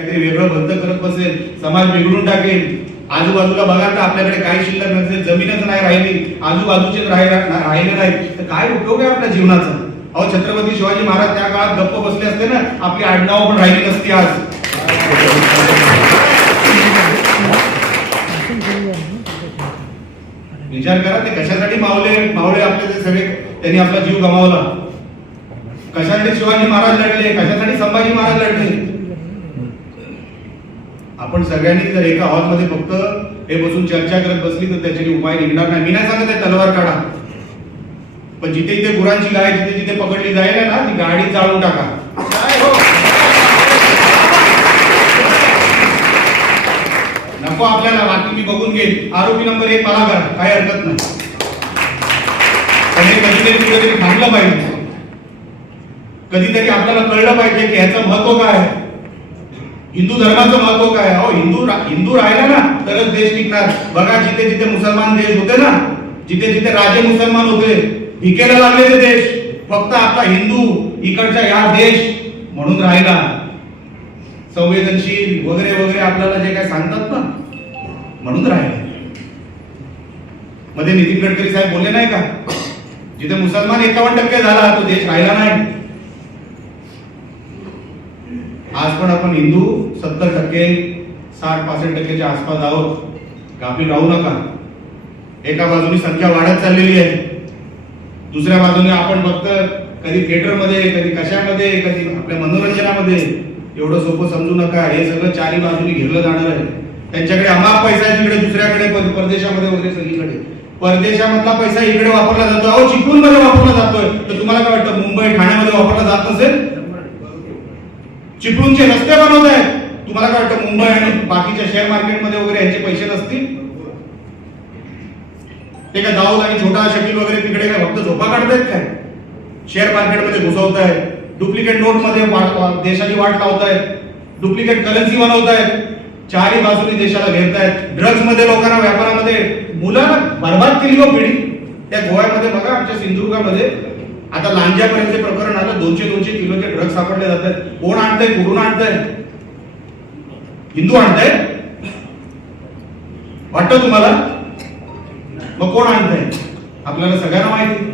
काहीतरी वेगळं बंद करत बसेल समाज बिघडून टाकेल. आजूबाजूला बघा ना आपल्याकडे काही शिल्लक नसेल जमीनच नाही राहिली आजूबाजूचे राहिले नाही तर काय उपयोग आहे आपल्या जीवनाचा? अहो छत्रपती शिवाजी महाराज त्या काळात गप्प बसले असते ना आपली आडनाव पण राहिली नसती आज. विचार करा ते कशासाठी मावले मावळे आपले ते सगळे? त्यांनी आपला जीव गमावला. कशासाठी शिवाजी महाराज लढले? कशासाठी संभाजी महाराज लढले? आपण सगळ्यांनी जर एका हॉलमध्ये फक्त हे बसून चर्चा करत बसली तर त्याच्याने उपाय निघणार नाही. मी नाही सांगत आहे तलवार काढा. पण जिथे जिथे गुरांची गाय जिथे जिथे पकडली जाईल ना ती गाडी जाळून टाका. हो? नको आपल्याला बाकी मी बघून घेईन आरोपी नंबर एक मला करा. काही हरकत नाही. पण हे कधीतरी कुठेतरी थांबलं पाहिजे. कधीतरी आपल्याला कळलं पाहिजे की ह्याचं महत्त्व काय आहे. हिंदू धर्माचं महत्त्व काय अहो हिंदू हिंदू राहिला ना तरच देश टिकणार. बघा जिथे जिथे मुसलमान देश होते ना जिथे जिथे राजे मुसलमान होते भिकेला लागले ते देश फक्त आता हिंदू इकडच्या या देश म्हणून राहिला. संवेदनशील वगैरे वगैरे आपल्याला जे काय सांगतात ना म्हणून राहिला. मध्ये नितीन गडकरी साहेब बोलले नाही का? जिथे मुसलमान एकावन्न टक्के झाला तो देश राहिला नाही. आज पण आपण हिंदू सत्तर टक्के साठ पासष्ट टक्क्याच्या आसपास आहोत. गाफील राहू नका. एका बाजूने संख्या वाढत चाललेली आहे. दुसऱ्या बाजूने आपण फक्त कधी थिएटरमध्ये कधी कशामध्ये कधी आपल्या मनोरंजनामध्ये एवढं सोपं समजू नका. हे सगळं चारी बाजूने घेरलं जाणार आहे. त्यांच्याकडे अमाप पैसा आहे तिकडे दुसऱ्याकडे परदेशामध्ये वगैरे सगळीकडे. परदेशामधला पैसा इकडे वापरला जातो. अहो चिपळूणमध्ये वापरला जातोय. तर तुम्हाला काय वाटतं? मुंबई ठाण्यामध्ये वापरला जात नसेल चिपळूणचे रस्ते बनवत आहेत. तुम्हाला काय वाटतं मुंबई आणि बाकीच्या शेअर मार्केटमध्ये वगैरे यांचे पैसे नसतील? ते काय दाऊद आणि छोटा शकील वगैरे तिकडे काय फक्त झोपा काढतायत काय? शेअर मार्केटमध्ये घुसवतायत. डुप्लिकेट नोटमध्ये देशाची वाट लावतायत. Duplicate currency बनवतायत. चारही बाजूनी देशाला घेरतायत ड्रग्जमध्ये लोकांना व्यापारामध्ये मुलं बर्बाद केली हो पिढी. त्या गोव्यामध्ये बघा आमच्या सिंधुदुर्गामध्ये आता लांजापर्यंत प्रकरण आलं दोनशे दोनशे किलोचे ड्रग्स सापडले जात आहेत कोण आणतंय? कुठून आणतंय? हिंदू आणताय? वाटत तुम्हाला? मग कोण आणताय? आपल्याला सगळ्यांना माहिती.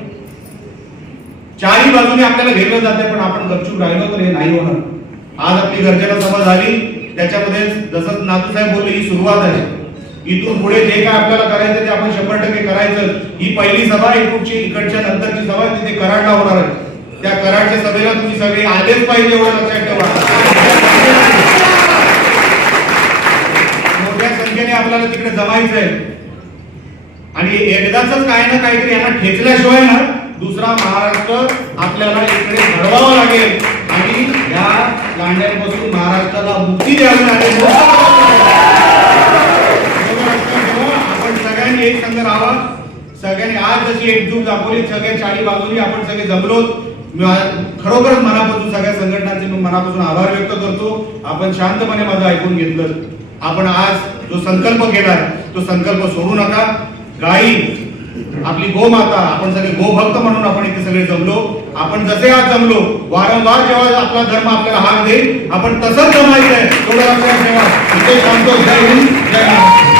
चारही बाजूने आपल्याला घेतलं जाते पण आपण गपचूप राहिलो तर हे नाही होणार. आज आपली गर्जना सभा झाली. त्याच्यामध्ये जसं नातू साहेब बोलले ही सुरुवात आहे. इथून पुढे जे काय आपल्याला करायचं ते आपण शंभर टक्के करायचं ही पहिली सभा इकडची इकडच्या नंतरची सभा तिथे कराडला होणार आहे. त्या कराडच्या सभेला तुम्ही सगळे आलेच पाहिजे एवढं लक्षात ठेवा. मोठ्या संख्येने आपल्याला तिकडे जमायचं आहे. आणि एकदाच काय ना काहीतरी यांना ठेचल्याशिवाय ना दुसरा महाराष्ट्र आपल्याला इकडे घडवावा लागेल. आणि या लांड्यांपासून महाराष्ट्राला मुक्ती द्यावी लागेल आपण सगळ्यांनी एक संघ राहावा. सगळ्यांनी आज जशी एकजूट दाखवली सगळ्या चारी बाजूनी आपण सगळे जमलो खरोखरच मनापासून सगळ्या संघटनांचे मी मनापासून आभार व्यक्त करतो. आपण शांतपणे माझं ऐकून घेतलं. आपण आज जो संकल्प केलाय तो संकल्प सोडू नका. गाई आपली गोमाता आपण सगळे गोभक्त म्हणून आपण इथे सगळे जमलो. आपण जसे आज जमलो वारंवार जेव्हा आपला धर्म आपल्याला हाक देईल आपण तसंच जमायचं आहे. सांगतो जय हिंद जय महाराष्ट्र.